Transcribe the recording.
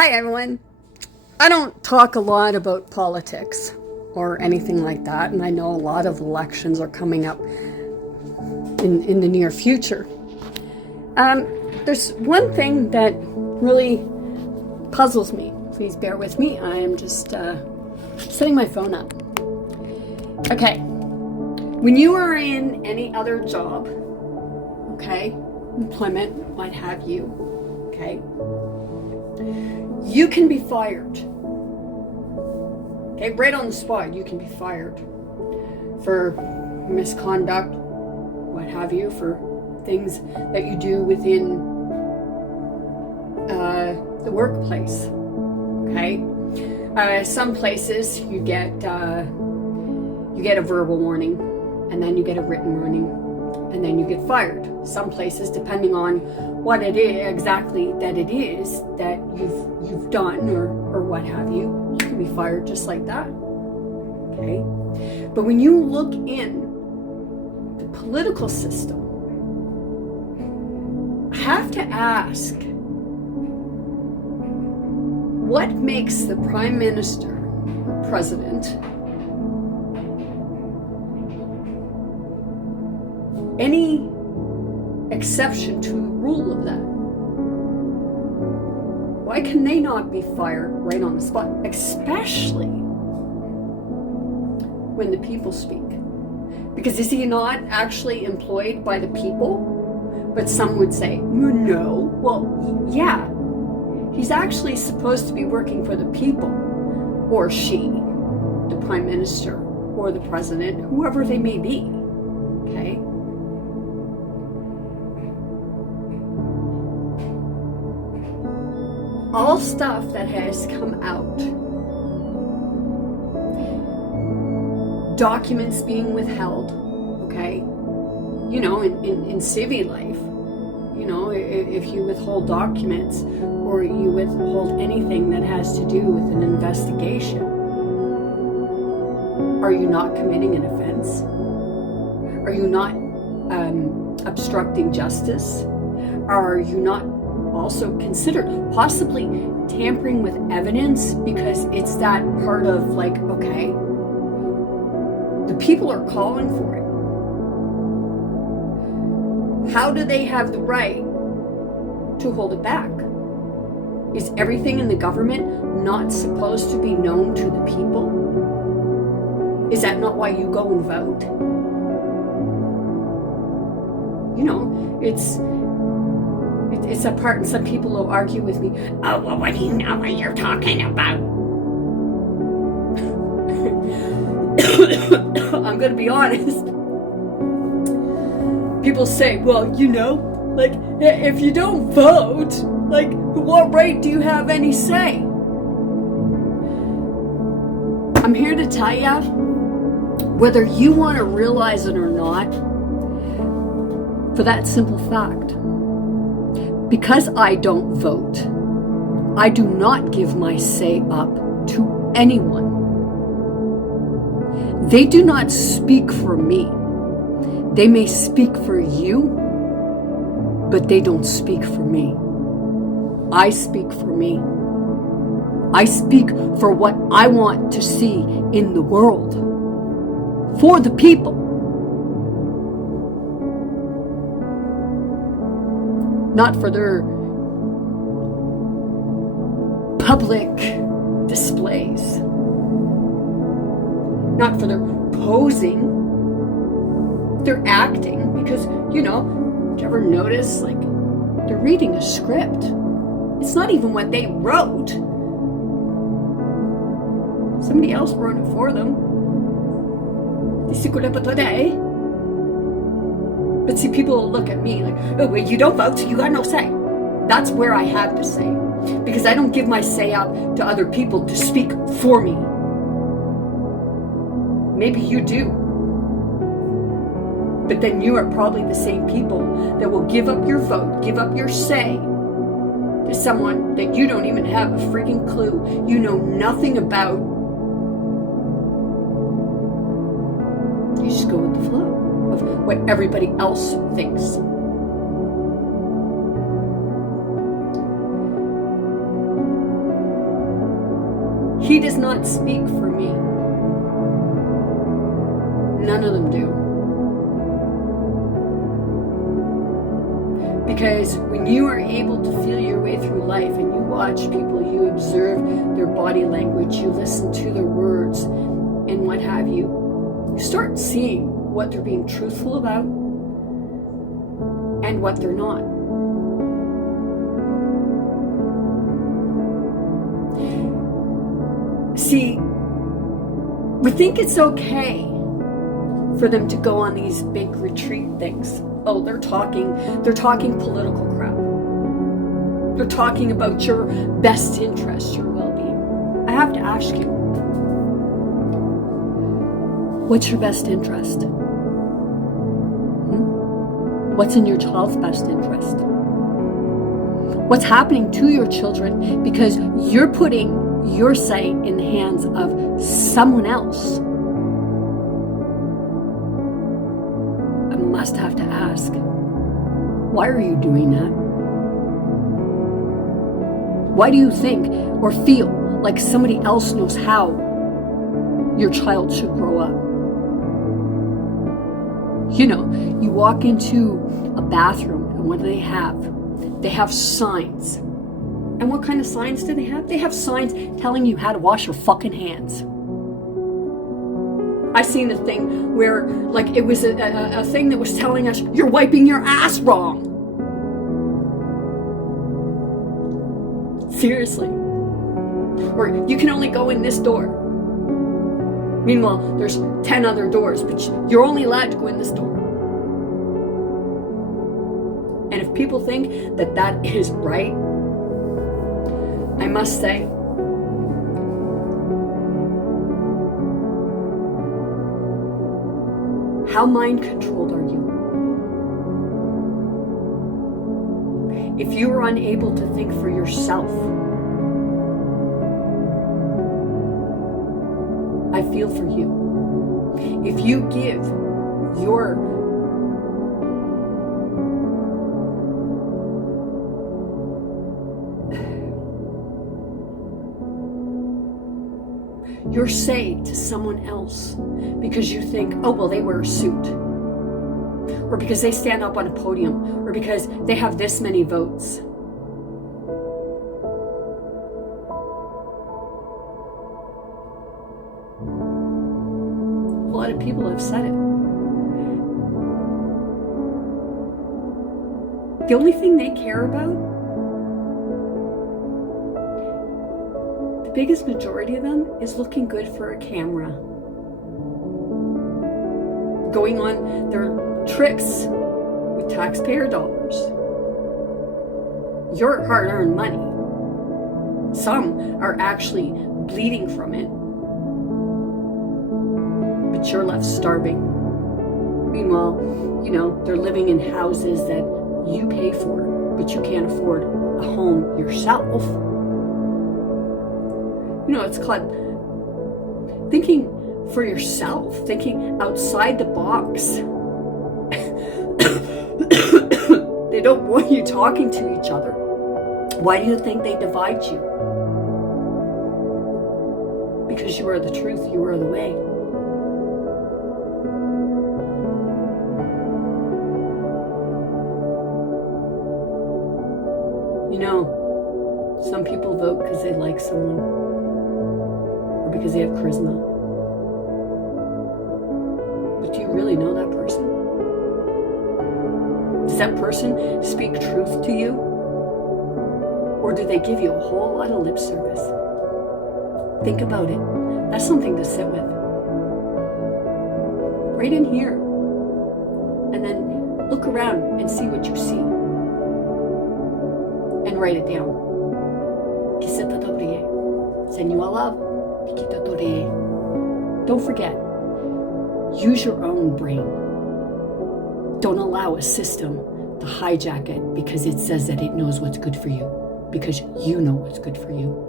Hi everyone. I don't talk a lot about politics or anything like that, and I know a lot of elections are coming up in the near future. There's one thing that really puzzles me. Please bear with me. I am just setting my phone up. Okay. When you are in any other job, okay, employment, what have you, okay, you can be fired. Okay, right on the spot, you can be fired for misconduct, what have you, for things that you do within the workplace. Okay, some places you get a verbal warning, and then you get a written warning, and then you get fired. Some places, depending on what it is exactly that it is that you've done or what have you, you can be fired just like that. Okay, but when you look in the political system, I have to ask, what makes the Prime Minister or President any exception to the rule of that? Why can they not be fired right on the spot, especially when the people speak? Because is he not actually employed by the people? But some would say, no. Well, yeah, he's actually supposed to be working for the people, or she, the Prime Minister, or the President, whoever they may be, okay? All stuff that has come out, documents being withheld, okay, you know, in civvy life, you know, if you withhold documents or you withhold anything that has to do with an investigation, are you not committing an offense? Are you not obstructing justice? Are you not also considered possibly tampering with evidence, because it's that part of like, okay, the people are calling for it. How do they have the right to hold it back? Is everything in the government not supposed to be known to the people? Is that not why you go and vote? You know, it's a part, and some people will argue with me, oh, well, what do you know what you're talking about? I'm going to be honest. People say, well, you know, like, if you don't vote, like, what right do you have any say? I'm here to tell you, whether you want to realize it or not, for that simple fact, because I don't vote, I do not give my say up to anyone. They do not speak for me. They may speak for you, but they don't speak for me. I speak for me. I speak for what I want to see in the world, for the people. Not for their public displays. Not for their posing. They're acting, because, you know, did you ever notice, like, they're reading a script. It's not even what they wrote. Somebody else wrote it for them. But see, people will look at me like, oh, wait, you don't vote, so you got no say. That's where I have to say. Because I don't give my say out to other people to speak for me. Maybe you do. But then you are probably the same people that will give up your vote, give up your say to someone that you don't even have a freaking clue, you know nothing about. You just go with the flow of what everybody else thinks. He does not speak for me. None of them do. Because when you are able to feel your way through life and you watch people, you observe their body language, you listen to their words and what have you, you start seeing what they're being truthful about and what they're not. See, we think it's okay for them to go on these big retreat things. Oh, they're talking political crap. They're talking about your best interest, your well-being. I have to ask you, what's your best interest? What's in your child's best interest? What's happening to your children because you're putting your sight in the hands of someone else? I must have to ask, why are you doing that? Why do you think or feel like somebody else knows how your child should grow up? You know, you walk into a bathroom and what do they have? They have signs. And what kind of signs do they have? They have signs telling you how to wash your fucking hands. I seen a thing where, like, it was a thing that was telling us, you're wiping your ass wrong. Seriously. Or you can only go in this door. Meanwhile, there's 10 other doors, but you're only allowed to go in this door. And if people think that that is right, I must say, how mind-controlled are you? If you are unable to think for yourself, I feel for you. If you give your say to someone else because you think, oh, well, they wear a suit, or because they stand up on a podium, or because they have this many votes. A lot of people have said it. The only thing they care about, the biggest majority of them, is looking good for a camera. Going on their trips with taxpayer dollars. Your hard-earned money. Some are actually bleeding from it. But you're left starving. Meanwhile, you know, they're living in houses that you pay for, but you can't afford a home yourself. You know, it's called thinking for yourself, thinking outside the box. They don't want you talking to each other. Why do you think they divide you? Because you are the truth, you are the way. You know, some people vote because they like someone, or because they have charisma. But do you really know that person? Does that person speak truth to you? Or do they give you a whole lot of lip service? Think about it. That's something to sit with. Right in here. And then look around and see what you see. And write it down. Don't forget, use your own brain. Don't allow a system to hijack it because it says that it knows what's good for you. Because you know what's good for you.